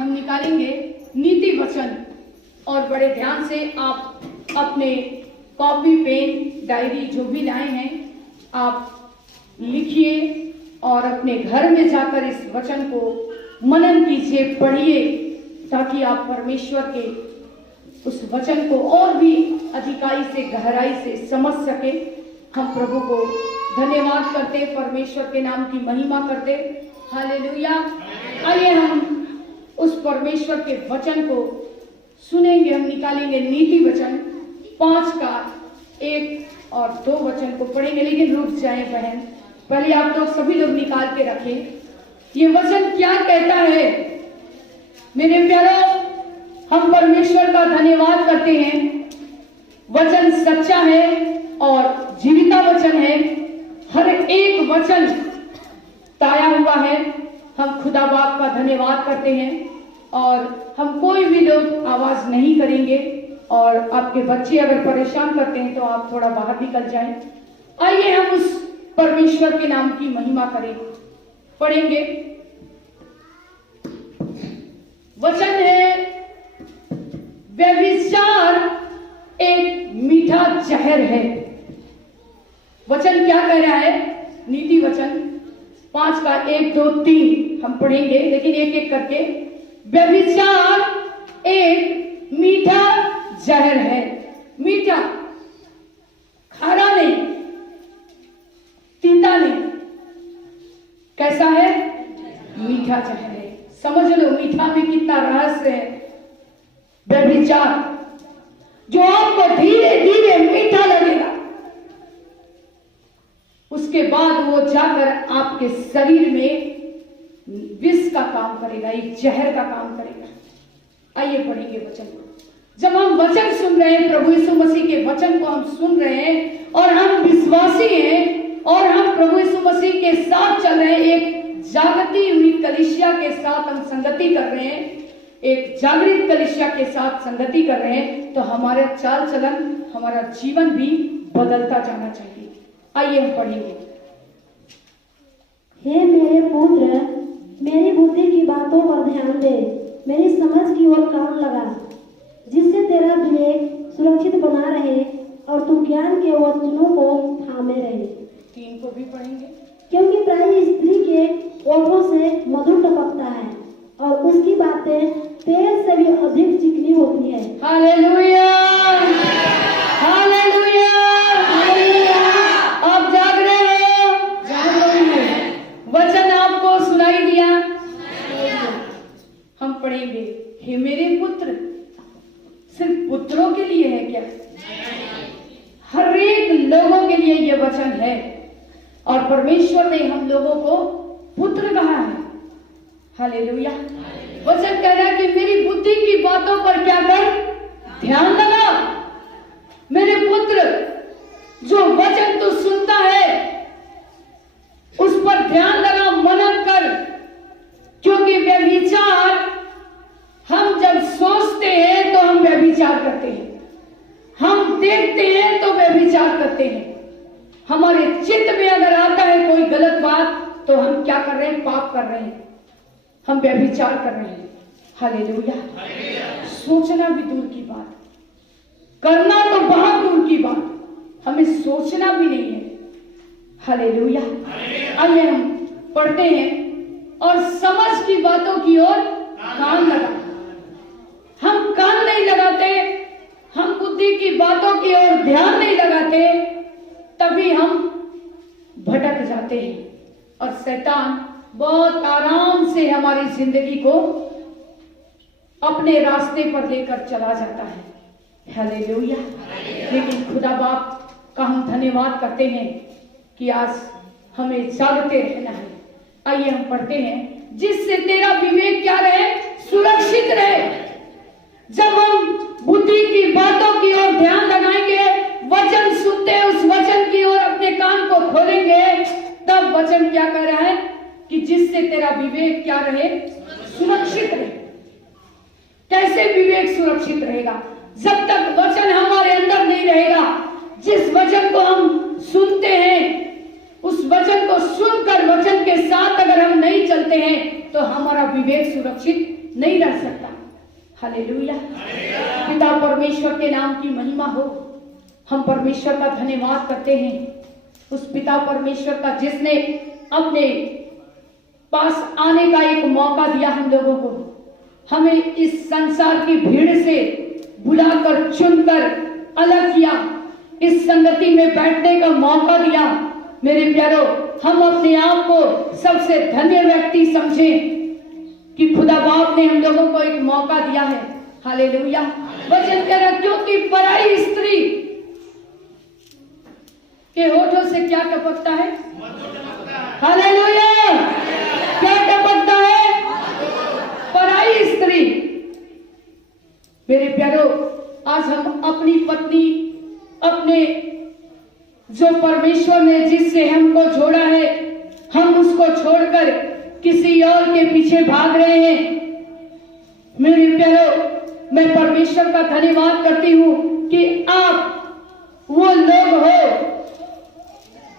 हम निकालेंगे नीति वचन और बड़े ध्यान से आप अपने कॉपी पेन डायरी जो भी लाए हैं आप लिखिए और अपने घर में जाकर इस वचन को मनन कीजिए, पढ़िए, ताकि आप परमेश्वर के उस वचन को और भी अधिकाई से गहराई से समझ सके। हम प्रभु को धन्यवाद करते, परमेश्वर के नाम की महिमा करते। हालेलुया। आइए हम उस परमेश्वर के वचन को सुनेंगे। हम निकालेंगे नीति वचन 5 का 1 और 2 वचन को पढ़ेंगे। लेकिन रुक जाए बहन, पहले आप लोग सभी लोग निकाल के रखें ये वचन क्या कहता है। मेरे प्यारों, हम परमेश्वर का धन्यवाद करते हैं। वचन सच्चा है और जीविता वचन है। हर एक वचन ताया हुआ है। हम खुदा बाप का धन्यवाद करते हैं और हम कोई भी लोग आवाज नहीं करेंगे। और आपके बच्चे अगर परेशान करते हैं तो आप थोड़ा बाहर निकल जाएं। आइए हम उस परमेश्वर के नाम की महिमा करें। पढ़ेंगे। वचन है, व्यभिचार एक मीठा जहर है। वचन क्या कह रहा है? नीति वचन 5 का 1, 2, 3 हम पढ़ेंगे, लेकिन एक एक करके। व्यभिचार एक मीठा जहर है। मीठा, खारा नहीं, तीता नहीं, कैसा है? मीठा जहर है। समझ लो मीठा में कितना रहस्य है। व्यभिचार जो आपको धीरे धीरे मीठा लगेगा, उसके बाद वो जाकर आपके शरीर में विष का काम करेगा, एक जहर का काम करेगा। आइए पढ़ेंगे वचन को। जब हम वचन सुन रहे हैं, प्रभु यीशु मसीह के वचन को हम सुन रहे हैं और हम विश्वासी हैं और हम प्रभु यीशु मसीह के साथ चल रहे हैं, एक जागती हुई कलीसिया के साथ हम संगति कर रहे हैं, एक जागृत कलीसिया के साथ संगति कर रहे हैं, तो हमारा चाल चलन, हमारा जीवन भी बदलता जाना चाहिए। आइए हम पढ़ेंगे। हे मेरे पुत्र, मेरी बुद्धि की बातों पर ध्यान दे, मेरी समझ की ओर कान लगा, जिससे तेरा विवेक सुरक्षित बना रहे और तू ज्ञान के वचनों को थामे रहे। 3 को भी पढ़ेंगे। क्योंकि प्राय स्त्री के ओठों से मधु टपकता है और उसकी बातें तेल से भी अधिक चिकनी होती है। Hallelujah, hallelujah, hallelujah. आप जाग रहे हो? जाग रहे हो। वचन आपको सुनाई दिया? हम पढ़ेंगे। हे मेरे पुत्र, सिर्फ पुत्रों के लिए है क्या? हर एक लोगों के लिए यह वचन है और परमेश्वर ने हम लोगों को पुत्र कहा है। हालेलुया। वचन कह रहा है कि मेरी बुद्धि की बातों पर क्या कर? ध्यान लगा। मेरे पुत्र, जो वचन तू सुनता है उस पर ध्यान लगा, मनन कर। क्योंकि व्यभिचार, हम जब सोचते हैं तो हम व्यभिचार करते हैं, हम देखते हैं तो व्यभिचार करते हैं। हमारे चित्त में अगर आता है कोई गलत बात तो हम क्या कर रहे हैं? पाप कर रहे हैं, हम व्यभिचार कर रहे हैं। हालेलुया। सोचना भी दूर की बात, करना तो बहुत दूर की बात, हमें सोचना भी नहीं है। हालेलुया। आइए हम पढ़ते हैं। और समझ की बातों की ओर कान लगा। हम कान नहीं लगाते, हम बुद्धि की बातों की ओर ध्यान नहीं लगाते, तभी हम भटक जाते हैं और शैतान बहुत आराम से हमारी जिंदगी को अपने रास्ते पर लेकर चला जाता है। हालेलुया। लेकिन खुदा बाप का हम धन्यवाद करते हैं कि आज हमें जागते रहना है। आइए हम पढ़ते हैं। जिससे तेरा विवेक क्या रहे? सुरक्षित रहे। जब हम बुद्धि की बातों की ओर ध्यान लगाएंगे, वचन सुनते हैं, उस वचन की ओर अपने कान को खोलेंगे, तब वचन क्या कह रहा है कि जिससे तेरा विवेक क्या रहे? सुरक्षित रहे। कैसे विवेक सुरक्षित रहेगा? जब तक वचन हमारे अंदर नहीं रहेगा। जिस वचन को हम सुनते हैं, उस वचन को सुनकर वचन के साथ अगर हम नहीं चलते हैं तो हमारा विवेक सुरक्षित नहीं रह सकता। हालेलुया। पिता परमेश्वर के नाम की महिमा हो। हम परमेश्वर का धन्यवाद करते हैं, उस पिता परमेश्वर का जिसने अपने पास आने का एक मौका दिया हम लोगों को, हमें इस संसार की भीड़ से बुलाकर चुनकर अलग किया, इस संगति में बैठने का मौका दिया। मेरे प्यारो, हम अपने आप को सबसे धन्य व्यक्ति समझें कि खुदा बाप ने हम लोगों को एक मौका दिया है। हालेलुया। वचन कह रहा, क्योंकि पराई स्त्री के होठों से क्या टपकता है? हालेलुया। क्या टपकता है? पराई स्त्री। मेरे प्यारो, आज हम अपनी पत्नी, अपने जो परमेश्वर ने जिससे हमको जोड़ा है, हम उसको छोड़कर किसी और के पीछे भाग रहे हैं। मेरे प्यारो, मैं परमेश्वर का धन्यवाद करती हूं कि आप वो लोग हो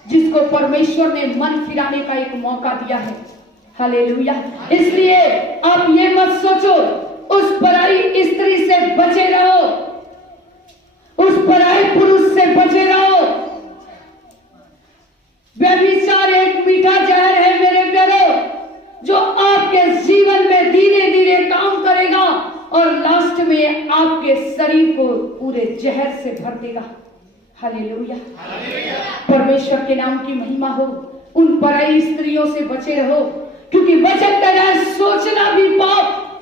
जिसको परमेश्वर ने मन फिराने का एक मौका दिया है। हालेलुया। इसलिए आप ये मत सोचो, उस पराई स्त्री से बचे रहो, उस पराई पुरुष से बचे रहो। व्यभिचार एक मीठा जहर है मेरे प्यारो, जो आपके जीवन में धीरे धीरे काम करेगा और लास्ट में आपके शरीर को पूरे जहर से भर देगा। हालेलुया। परमेश्वर के नाम की महिमा हो। उन पराई स्त्रियों से बचे रहो, क्योंकि वचन कह रहा है, सोचना भी पाप।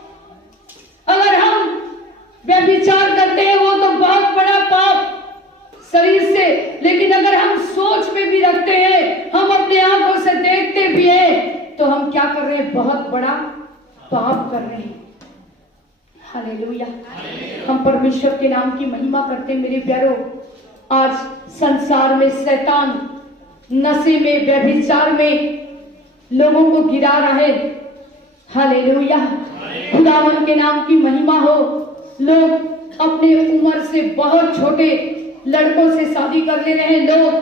अगर हम व्यभिचार करते हैं वो तो बहुत बड़ा पाप शरीर से, लेकिन अगर हम सोच में भी रखते हैं, हम अपने आंखों से देखते भी हैं, तो हम क्या कर रहे हैं? बहुत बड़ा पाप कर रहे हैं। हालेलुया। हम परमेश्वर के नाम की महिमा करते हैं। मेरे प्यारो, आज संसार में शैतान नशे में, व्यभिचार में लोगों को गिरा रहा है। हालेलुया। खुदावन के नाम की महिमा हो। लोग अपने उम्र से बहुत छोटे लड़कों से शादी कर ले रहे हैं। लोग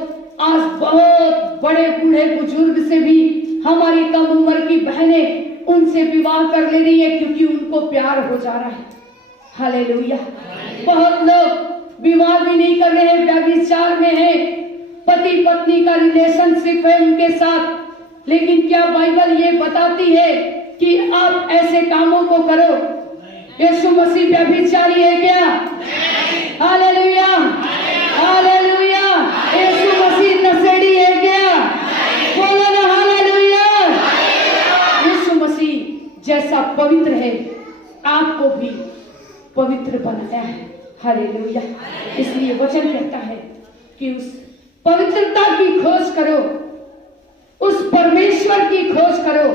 आज बहुत बड़े बूढ़े बुजुर्ग से भी, हमारी कम उम्र की बहनें उनसे विवाह कर ले रही है, क्योंकि उनको प्यार हो जा रहा है। हालेलुया। बहुत लोग विवाह भी नहीं कर रहे हैं, व्यभिचार में है, पति पत्नी का रिलेशनशिप है उनके साथ। लेकिन क्या बाइबल ये बताती है कि आप ऐसे कामों को करो? यीशु मसीह व्यभिचारी है क्या? हालेलुया। हालेलुया। यीशु मसीह नशेड़ी है क्या? बोलो ना हालेलुया। यीशु मसीह जैसा पवित्र है, आपको भी पवित्र बनाया है। हालेलुया। इसलिए वचन कहता है कि उस पवित्रता की खोज करो, उस परमेश्वर की खोज करो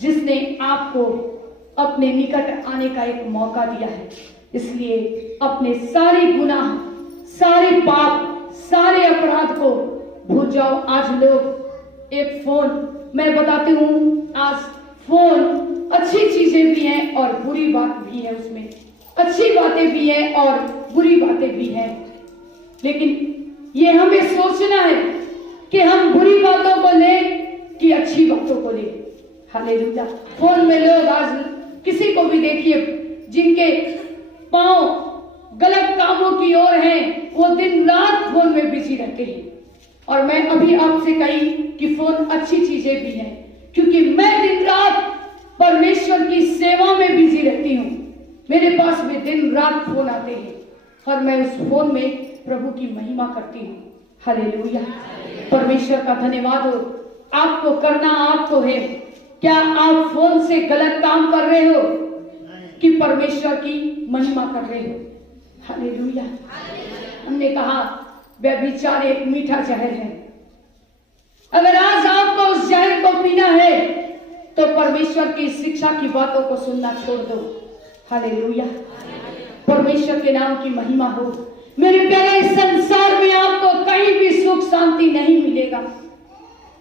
जिसने आपको अपने निकट आने का एक मौका दिया है। इसलिए अपने सारे गुनाह, सारे पाप, सारे अपराध को भूल जाओ। आज लोग एक फोन, मैं बताती हूँ, आज फोन अच्छी चीजें भी हैं और बुरी बात भी है, उसमें अच्छी बातें भी हैं और बुरी बातें भी हैं। लेकिन ये हमें सोचना है कि हम बुरी बातों को लें कि अच्छी बातों को लें। हालेलुया। फोन में लोग आज किसी को भी देखिए, जिनके पांव गलत कामों की ओर हैं, वो दिन रात फोन में बिजी रहते हैं। और मैं अभी आपसे कही कि फोन अच्छी चीजें भी हैं, क्योंकि मैं दिन रात परमेश्वर की सेवा में बिजी रहती हूँ। मेरे पास में दिन रात फोन आते हैं और मैं उस फोन में प्रभु की महिमा करती हूँ। हालेलुया। परमेश्वर का धन्यवाद हो। आपको करना आपको है। क्या आप फोन से गलत काम कर रहे हो कि परमेश्वर की महिमा कर रहे हो? हालेलुया। हमने कहा व्यभिचार एक मीठा जहर है। अगर आज आपको उस जहर को पीना है तो परमेश्वर की शिक्षा की बातों को सुनना छोड़ दो। हालेलुया। परमेश्वर के नाम की महिमा हो। मेरे प्यारे, इस संसार में आपको कहीं भी सुख शांति नहीं मिलेगा।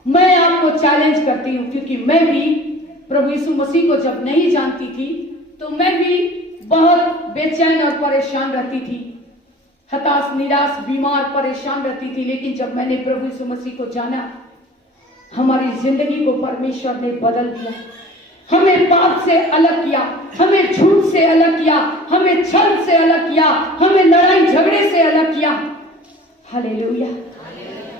मैं आपको चैलेंज करती हूँ, क्योंकि मैं भी प्रभु यीशु मसीह को जब नहीं जानती थी तो मैं भी बहुत बेचैन और परेशान रहती थी, हताश, निराश, बीमार, परेशान रहती थी। लेकिन जब मैंने प्रभु यीशु मसीह को जाना, हमारी जिंदगी को परमेश्वर ने बदल दिया। हमें पाप से अलग किया, हमें झूठ से अलग किया, हमें छल से अलग किया, हमें लड़ाई झगड़े से अलग किया। हालेलुया।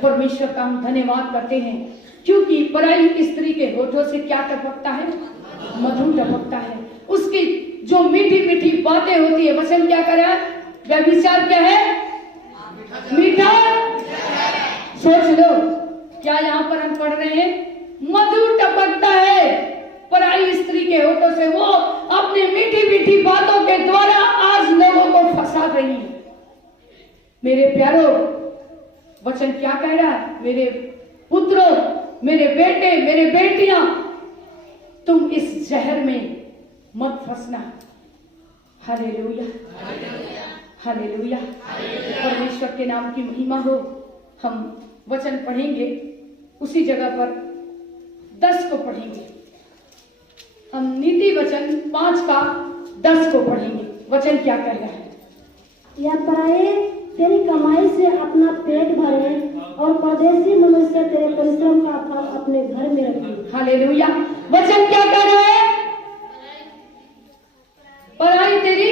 परमेश्वर का हम धन्यवाद करते हैं, क्योंकि पराई स्त्री के होठों से क्या टपकता है? मधु टपकता है। उसकी जो मीठी मीठी बातें होती है, वचन क्या कर रहा है? व्यभिचार क्या है? मीठा। सोच लो, क्या यहाँ पर हम पढ़ रहे हैं? मधु टपकता है पराई स्त्री के होठों से। वो अपनी मीठी मीठी बातों के द्वारा आज लोगों को फंसा रही है। मेरे प्यारो, वचन क्या कह रहा है? मेरे पुत्रों, मेरे बेटे, मेरे बेटियां, तुम इस जहर में मत फंसना। Hallelujah, hallelujah. परमेश्वर के नाम की महिमा हो। हम वचन पढ़ेंगे, उसी जगह पर 10 को पढ़ेंगे। हम नीति वचन 5 का 10 को पढ़ेंगे। वचन क्या कह रहा है? या पराये तेरी कमाई से अपना पेट भरे और परदेसी मनुष्य तेरे परिश्रम का फल अपने घर में रखे। हालेलुया। वचन क्या कह रहा है? पराई तेरी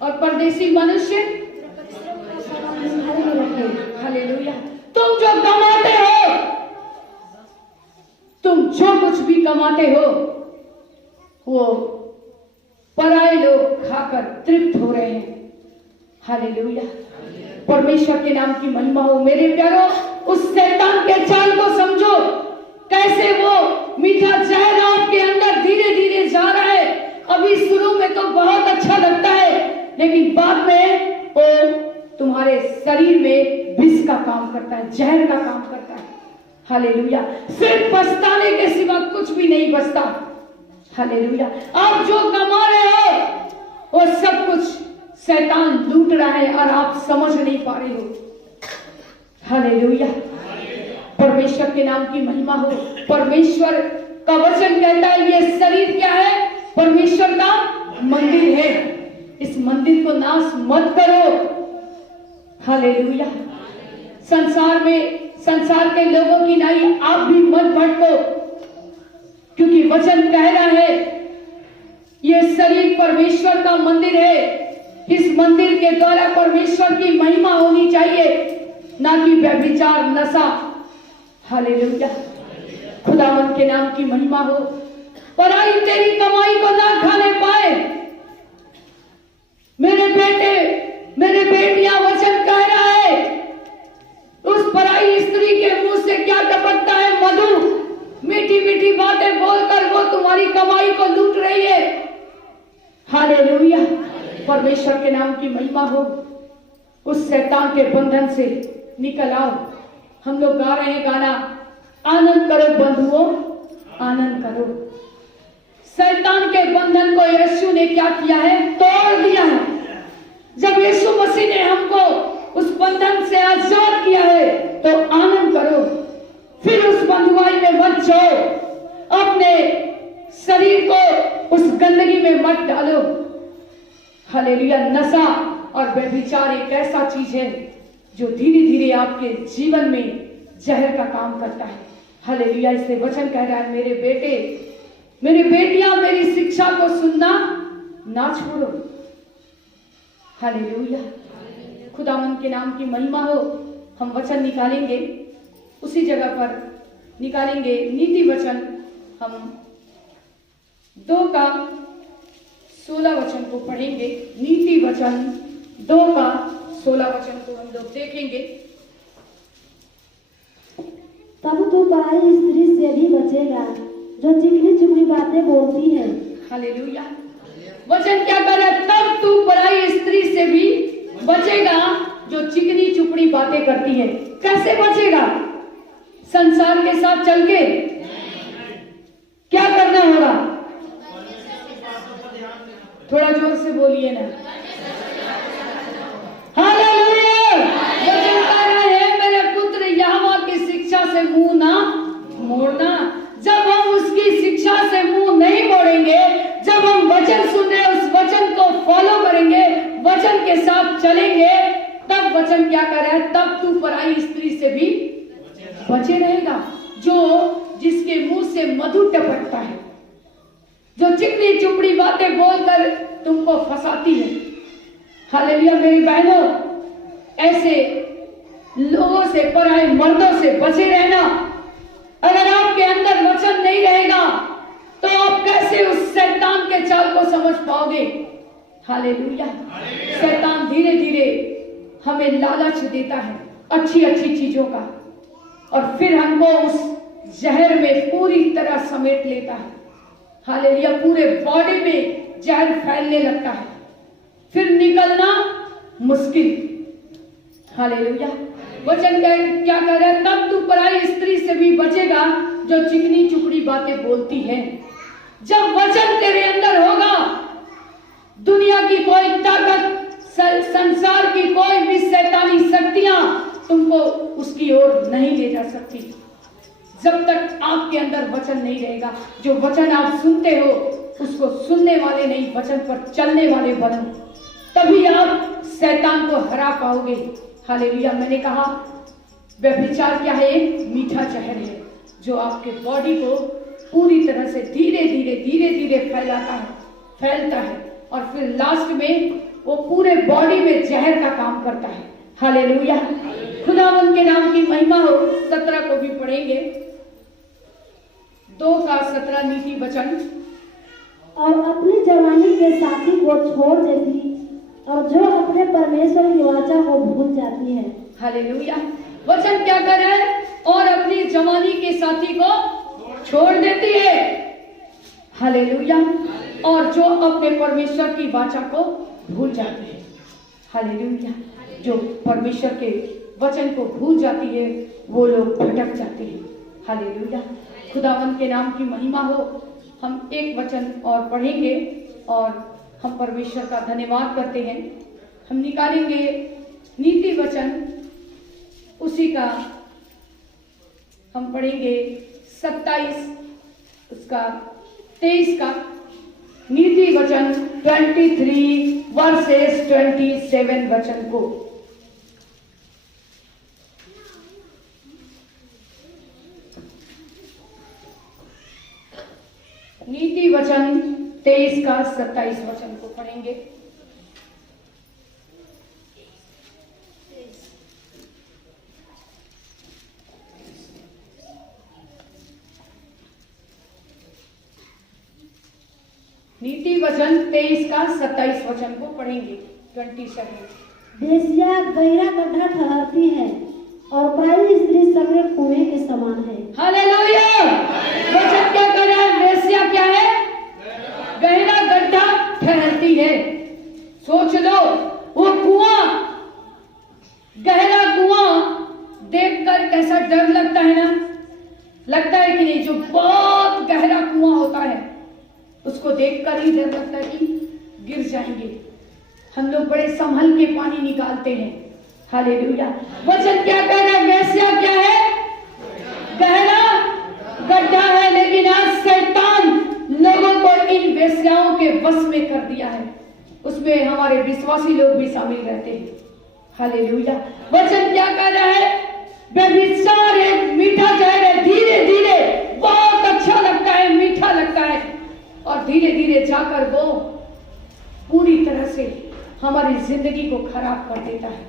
और परदेसी मनुष्य घर में रखे। हालेलुया। तुम जो कमाते हो, तुम जो कुछ भी कमाते हो, वो पराये लोग खाकर तृप्त हो रहे हैं। हालेलुया। परमेश्वर के नाम की महिमा हो। मेरे प्यारो, उस शैतान के चाल को समझो, कैसे वो मीठा जहर आपके अंदर धीरे धीरे जा रहा है। अभी शुरू में तो बहुत अच्छा लगता है, लेकिन बाद में वो तुम्हारे शरीर में विष का काम करता है, जहर का काम करता है। हालेलुया। सिर्फ पछताने के सिवा कुछ भी नहीं बचता। हालेलुया। आप जो कमा रहे हो, वो सब कुछ शैतान लूट रहा है और आप समझ नहीं पा रहे हो। हालेलुया। परमेश्वर के नाम की महिमा हो। परमेश्वर का वचन कहता है, ये शरीर क्या है? परमेश्वर का मंदिर है। इस मंदिर को नाश मत करो। हालेलुया। संसार के लोगों की नहीं, आप भी मत भटको, क्योंकि वचन कह रहा है ये शरीर परमेश्वर का मंदिर है। इस मंदिर के द्वारा परमेश्वर की महिमा होनी चाहिए, ना कि व्यभिचार, नशा। हालेलुया। खुदावंत के नाम की महिमा हो। पराई तेरी कमाई को ना खाने पाए। मेरे बेटे, मेरे बेटियां, वचन कह रहा है, उस पराई स्त्री के मुंह से क्या टपकता है? मधु। मीठी मीठी बातें बोलकर वो तुम्हारी कमाई को लूट रही है। हालेलुया। परमेश्वर के नाम की महिमा हो। उस शैतान के बंधन से निकल आओ। हम लोग गा रहे हैं गाना, आनंद करो बंधुओं, आनंद करो। शैतान के बंधन को यीशु ने क्या किया है? तोड़ दिया है। जब यीशु मसीह ने हमको उस बंधन से आजाद किया है, तो आनंद करो। फिर उस बंधुआई में मत जाओ, अपने शरीर को उस गंदगी में मत डालो। हालेलुया। नशा और व्यभिचार एक ऐसा चीज है जो धीरे धीरे आपके जीवन में जहर का काम करता है। हालेलुया। इससे वचन कह रहा है, मेरे बेटे, मेरी बेटियां, मेरी शिक्षा को सुनना ना छोड़ो। हालेलुया। खुदावंत के नाम की महिमा हो। हम वचन निकालेंगे, उसी जगह पर निकालेंगे नीति वचन। हम 2 का 16 वचन को पढ़ेंगे। नीति वचन 2 का 16 वचन को हम लोग देखेंगे। तब तू पराई स्त्री से भी बचेगा जो चिकनी चुपड़ी बातें बोलती है। हालेलुया। वचन क्या कर रहा है? तब तू पराई स्त्री से भी बचेगा जो चिकनी चुपड़ी बातें करती है। कैसे बचेगा? संसार के साथ चल के क्या करना होगा? थोड़ा जोर से बोलिए ना। हालेलुया। वचन कह रहा है, मेरे पुत्र, यहोवा की शिक्षा से मुंह ना मोड़ना। जब हम उसकी शिक्षा से मुंह नहीं मोड़ेंगे, जब हम वचन सुने, उस वचन को फॉलो करेंगे, वचन के साथ चलेंगे, तब वचन क्या कर रहा है? तब तू पराई स्त्री से भी बचे रहेगा। जो जिसके मुंह से मधु टपकता है, जो चिकनी चुपड़ी बातें बोलकर तुमको फंसाती है। हालेलुया मेरी बहनों, ऐसे लोगों से, पराए मर्दों से बचे रहना। अगर आपके अंदर वचन नहीं रहेगा तो आप कैसे उस शैतान के चाल को समझ पाओगे। हालेलुया। शैतान धीरे धीरे हमें लालच देता है अच्छी अच्छी चीजों का, और फिर हमको उस जहर में पूरी तरह समेट लेता है। हालेलुया। पूरे बॉडी में जहर फैलने लगता है, फिर निकलना मुश्किल। हालेलुया। वचन क्या कह रहा है? तब तू पराई स्त्री से भी बचेगा जो चिकनी चुपड़ी बातें बोलती है। जब वचन तेरे अंदर होगा, दुनिया की कोई ताकत, संसार की कोई भी शैतानी शक्तियां तुमको उसकी ओर नहीं ले जा सकती, जब तक आपके अंदर वचन नहीं रहेगा। जो वचन आप सुनते हो उसको सुनने वाले नहीं, वचन पर चलने वाले बनो, तभी आप शैतान को हरा पाओगे। हालेलुया। मैंने कहा व्यभिचार क्या है? एक मीठा जहर है जो आपके बॉडी को पूरी तरह से धीरे धीरे फैलता है, और फिर लास्ट में वो पूरे बॉडी में जहर का काम करता है। हालेलुया। खुदावंद के नाम की महिमा हो। 17 को भी पढ़ेंगे, 2:17 नीति वचन। और अपनी जवानी के साथी को छोड़ देती, और जो अपने परमेश्वर की वाचा को भूल जाती है। हालेलुया। वचन क्या कर रहा है? और अपनी जवानी के साथी को छोड़ देती है। हालेलुया। और जो अपने परमेश्वर की वाचा को भूल जाती है। हालेलुया। जो परमेश्वर के वचन को भूल जाती है वो लोग भटक जाते हैं। हालेलुया। खुदावंद के नाम की महिमा हो। हम एक वचन और पढ़ेंगे और हम परमेश्वर का धन्यवाद करते हैं। हम निकालेंगे नीति वचन, उसी का हम पढ़ेंगे 27 उसका 23 का नीति वचन 23 वर्सेस 27 वचन को। नीति वचन 23 का 27 वचन को पढ़ेंगे। नीति वचन 23 का 27 वचन को पढ़ेंगे। 27। वेश्या गहरा गड्ढा ठहरती है और पराई स्त्री सकरे कुएं के समान है। हालेलुया। वचन क्या कर रहा है? वेश्या क्या है? गहरा गड्ढा ठहरती है। सोच लो, वो कुआं, गहरा कुआं देखकर कैसा डर लगता है ना? लगता है कि नहीं? जो बहुत गहरा कुआं होता है उसको देखकर ही डर लगता है कि गिर जाएंगे। हम लोग बड़े संभल के पानी निकालते हैं। हालेलुया। वचन क्या कह रहा है? वेश्या क्या है? गहरा गड्ढा है। लेकिन आज शैतान लोगों को इन वेश्याओं के वश में कर दिया है। उसमें हमारे विश्वासी लोग भी शामिल रहते हैं। हालेलुया। वचन क्या कह रहा है? व्यभिचार एक मीठा जहर है। धीरे धीरे बहुत अच्छा लगता है, मीठा लगता है, और धीरे धीरे जाकर वो पूरी तरह से हमारी जिंदगी को खराब कर देता है।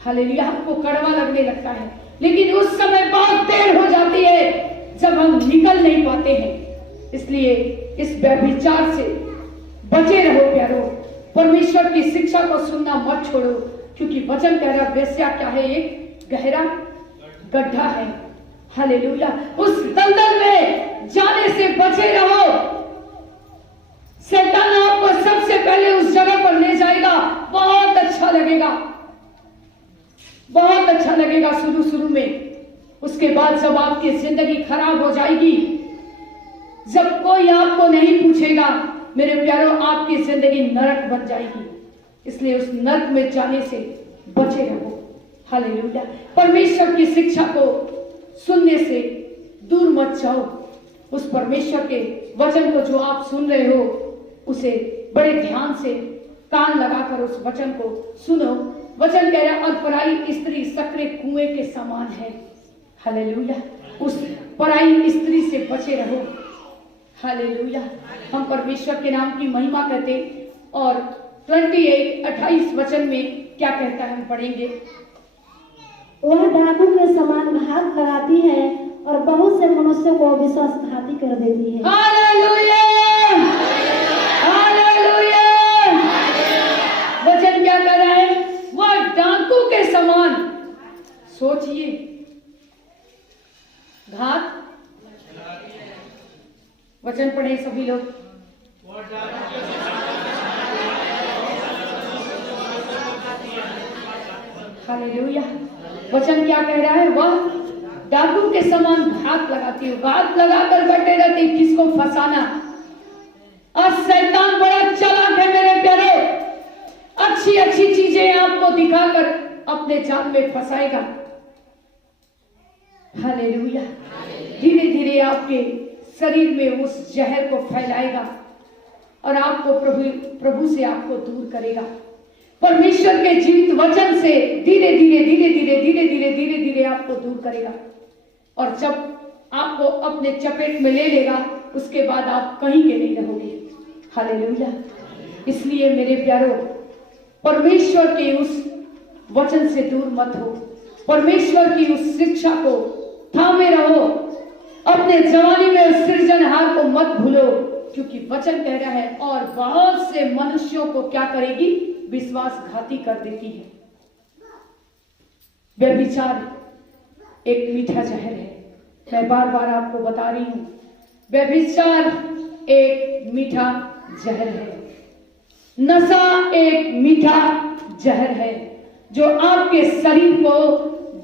हालेलुया। हमको कड़वा लगने लगता है, लेकिन उस समय बहुत देर हो जाती है जब हम निकल नहीं पाते हैं। इसलिए इस व्यभिचार से बचे रहो प्यारो। परमेश्वर की शिक्षा को सुनना मत छोड़ो, क्योंकि वचन कह रहा वेश्या क्या है? एक गहरा गड्ढा है। हालेलुया। उस दलदल में जाने से बचे रहो। शैतान आपको सबसे पहले उस जगह पर ले जाएगा। बहुत अच्छा लगेगा, बहुत अच्छा लगेगा शुरू में। उसके बाद जब आपकी जिंदगी खराब हो जाएगी, जब कोई आपको नहीं पूछेगा, मेरे प्यारों, आपकी जिंदगी नरक बन जाएगी। इसलिए उस नरक में जाने से बचे रहो। हालेलुया। परमेश्वर की शिक्षा को सुनने से दूर मत जाओ। उस परमेश्वर के वचन को जो आप सुन रहे हो उसे बड़े ध्यान से कान लगाकर उस वचन को सुनो। वचन कह रहा है, और पराई स्त्री सकरे कुएं के समान है। हालेलुया। उस पराई स्त्री से बचे रहो। हालेलुया। हम परमेश्वर के नाम की महिमा करते और 28 वचन में क्या कहता है हम पढ़ेंगे। वह डाकू के समान घात लगाती है और बहुत से मनुष्यों को विश्वासघाती कर देती है। Hallelujah, hallelujah. वचन क्या कर रहा है? वह डाकू के समान, सोचिए, घात। वचन पढ़े सभी लोग। हालेलुया। वचन क्या कह रहा है? वह डाकू के समान घात लगाती है, घात लगाकर बैठे रहते, किसको फंसाना। आज शैतान बड़ा चालाक है मेरे प्यारे, अच्छी अच्छी चीजें आपको दिखाकर अपने जाल में फंसाएगा। हालेलुया। धीरे धीरे आपके शरीर में उस जहर को फैलाएगा और आपको प्रभु से आपको दूर करेगा। परमेश्वर के जीवित वचन से धीरे धीरे धीरे धीरे धीरे धीरे धीरे धीरे आपको दूर करेगा और जब आपको अपने चपेट में ले लेगा उसके बाद आप कहीं के नहीं रहोगे। हालेलुया। इसलिए मेरे प्यारो, परमेश्वर के उस वचन से दूर मत हो, परमेश्वर की उस शिक्षा को थामे रहो, अपने जवानी में उस सृजनहार को मत भूलो, क्योंकि वचन कह रहा है और बहुत से मनुष्यों को क्या करेगी? विश्वासघाती कर देती है। व्यभिचार एक मीठा जहर है, मैं बार बार आपको बता रही हूं, व्यभिचार एक मीठा जहर है, नशा एक मीठा जहर है जो आपके शरीर को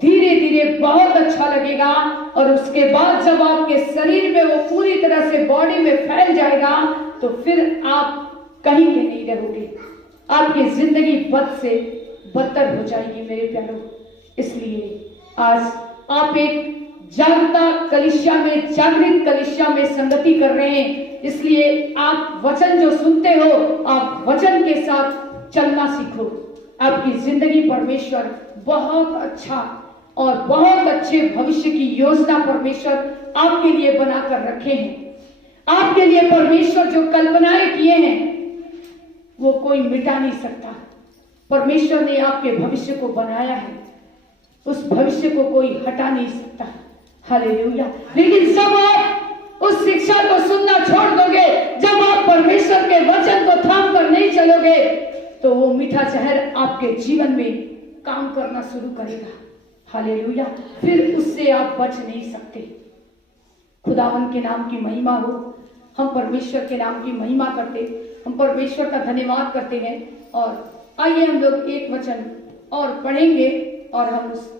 धीरे धीरे बहुत अच्छा लगेगा और उसके बाद जब आपके शरीर में वो पूरी तरह से बॉडी में फैल जाएगा तो फिर आप कहीं के नहीं रहोगे, आपकी जिंदगी बद से बदतर हो जाएगी मेरे प्यारों। इसलिए आज आप एक जागृत कलीसिया में संगति कर रहे हैं, इसलिए आप वचन जो सुनते हो आप वचन के साथ चलना सीखो। आपकी जिंदगी परमेश्वर बहुत अच्छा और बहुत अच्छे भविष्य की योजना परमेश्वर आपके लिए बनाकर रखे हैं। आपके लिए परमेश्वर जो कल्पनाएं किए हैं वो कोई मिटा नहीं सकता। परमेश्वर ने आपके भविष्य को बनाया है, उस भविष्य को कोई हटा नहीं सकता। हालेलुया। लेकिन जब आप उस शिक्षा को सुनना छोड़ दोगे, जब आप परमेश्वर के वचन को थाम कर नहीं चलोगे तो वो मीठा जहर आपके जीवन में काम करना शुरू करेगा। हालेलुया। फिर उससे आप बच नहीं सकते। खुदावन के नाम की महिमा हो। हम परमेश्वर के नाम की महिमा करते, हम परमेश्वर का धन्यवाद करते हैं। और आइए हम लोग एक वचन और पढ़ेंगे और हम उस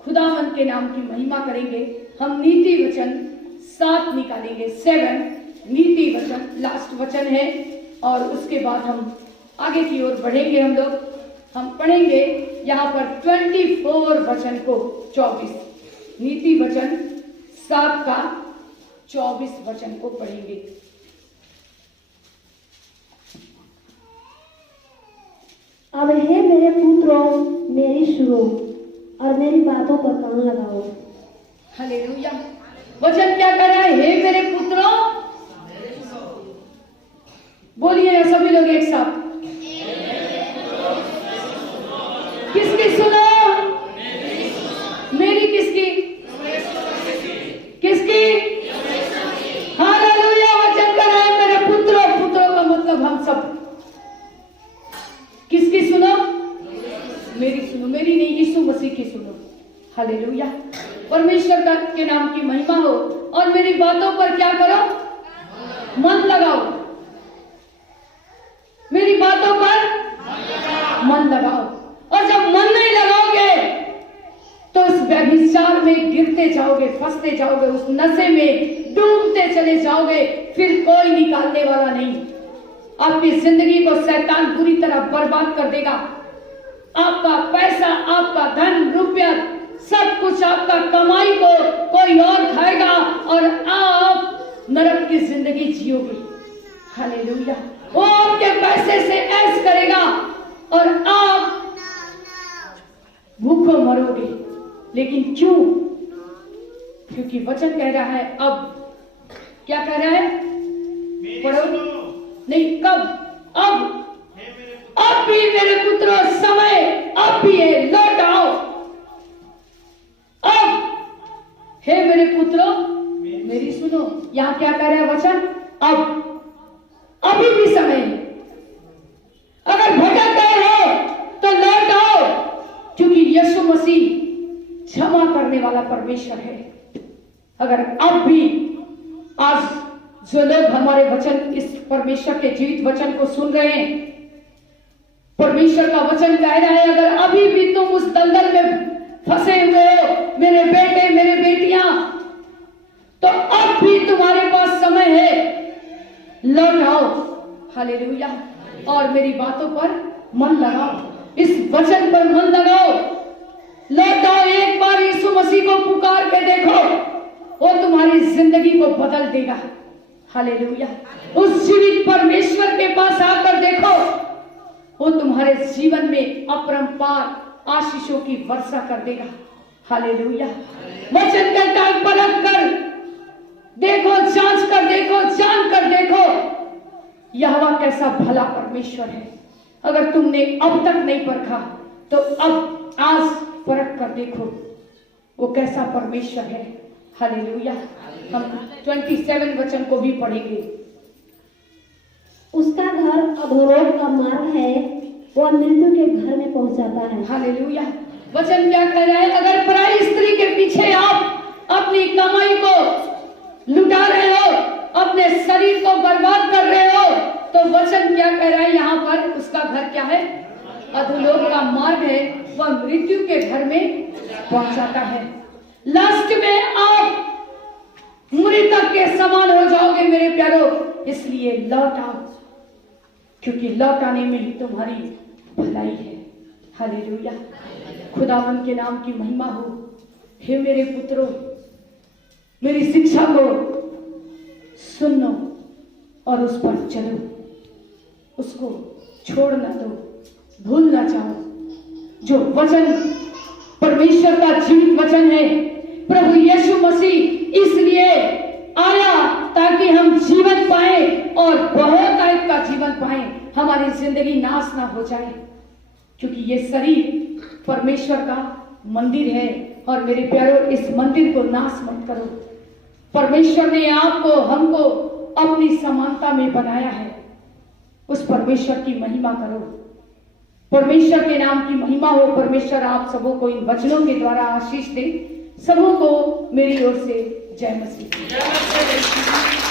खुदावन के नाम की महिमा करेंगे। हम नीति वचन 7 निकालेंगे, 7 नीति वचन लास्ट वचन है और उसके बाद हम आगे की ओर बढ़ेंगे। हम पढ़ेंगे यहाँ पर 24 वचन को 24, नीति वचन 7 का 24 वचन को पढ़ेंगे। अब हे मेरे पुत्रों, मेरी सुनो और मेरी बातों पर कान लगाओ। हालेलुया। वचन क्या कर रहा है? हे मेरे पुत्रों, बोलिए ना सभी लोग एक साथ। किसकी सुनो? मेरी किसकी? किसकी? हालेलुया। वचन कर रहा है मेरे पुत्रों, पुत्रों का मतलब हम सब। किसकी सुनो? मेरी सुनो, मेरी नहीं, यीशु मसीह की सुनो। हालेलुया। परमेश्वर के नाम की महिमा हो। और मेरी बातों पर क्या करो? मन लगाओ। मेरी बातों पर मन लगाओ। और जब मन नहीं लगाओगे तो उस व्यभिचार में गिरते जाओगे, फंसते जाओगे, उस नशे में डूबते चले जाओगे, फिर कोई निकालने वाला नहीं। आपकी जिंदगी को शैतान पूरी तरह बर्बाद कर देगा। आपका पैसा, आपका धन, रुपया, सब कुछ आपका कमाई को कोई और खाएगा और आप नरक की जिंदगी जियोगे। हालेलुया। वो आपके पैसे से ऐश करेगा और आप भूखों मरोगे। लेकिन क्यों? क्योंकि वचन कह रहा है अब, क्या कह रहा है, पढ़ो, नहीं कब, अब भी मेरे पुत्रों समय अब भी है, लौट आओ। अब हे मेरे पुत्रों मेरी सुनो, यहां क्या कह रहा है वचन, अब अभी भी समय है। अगर भटक गए हो तो लौट आओ, क्योंकि यीशु मसीह क्षमा करने वाला परमेश्वर है। अगर अब भी आज जो लोग हमारे वचन, इस परमेश्वर के जीवित वचन को सुन रहे हैं, परमेश्वर का वचन कह रहा है अगर अभी भी तुम उस दलदल में फंसे हुए हो मेरे बेटे मेरे बेटियां, तो अब भी तुम्हारे पास समय है, लौट आओ। हालेलुया। और मेरी बातों पर मन लगाओ, इस वचन पर मन लगाओ, लौट आओ। एक बार यीशु मसीह को पुकार के देखो, वो तुम्हारी जिंदगी को बदल देगा। हालेलुया। उस जीवित परमेश्वर के पास आकर देखो, वो तुम्हारे जीवन में अपरंपार आशीषों की वर्षा कर देगा। हालेलुया। वचन कहता है परख कर देखो, जांच कर देखो, जान कर देखो यहोवा कैसा भला परमेश्वर है। अगर तुमने अब तक नहीं परखा तो अब आज परख कर देखो वो कैसा परमेश्वर है। हालेलुया। हम 27 वचन को भी पढ़ेंगे। उसका घर अधोलोक का मार्ग है, वह मृत्यु के घर में पहुंचाता है। हालेलुया। वचन क्या कह रहा है, अगर पराई स्त्री के पीछे आप अपनी कमाई को लुटा रहे हो, अपने शरीर को बर्बाद कर रहे हो, तो वचन क्या कह रहा है यहाँ पर, उसका घर क्या है, अधोलोक का मार्ग है, वह मृत्यु के घर में पहुंचाता है। लास्ट में आप मृतक के समान हो जाओगे मेरे प्यारो। इसलिए लौट आओ, क्योंकि लौट आने में तुम्हारी भलाई है। हालेलुया। खुदावन के नाम की महिमा हो। हे मेरे पुत्रों, मेरी शिक्षा को सुनो और उस पर चलो, उसको छोड़ ना दो, भूल ना जाओ। जो वचन परमेश्वर का जीवित वचन है, प्रभु यीशु मसीह इसलिए आया ताकि हम जीवन पाए और बहुत टाइप का जीवन पाए, हमारी जिंदगी नाश ना हो जाए। क्योंकि ये शरीर परमेश्वर का मंदिर है। और मेरे प्यारों, इस मंदिर को नाश मत करो। परमेश्वर ने आपको हमको अपनी समानता में बनाया है, उस परमेश्वर की महिमा करो। परमेश्वर के नाम की महिमा हो। परमेश्वर आप सबों को इन वचनों के द्वारा आशीष दे। सबों को मेरी ओर से जय मसीह।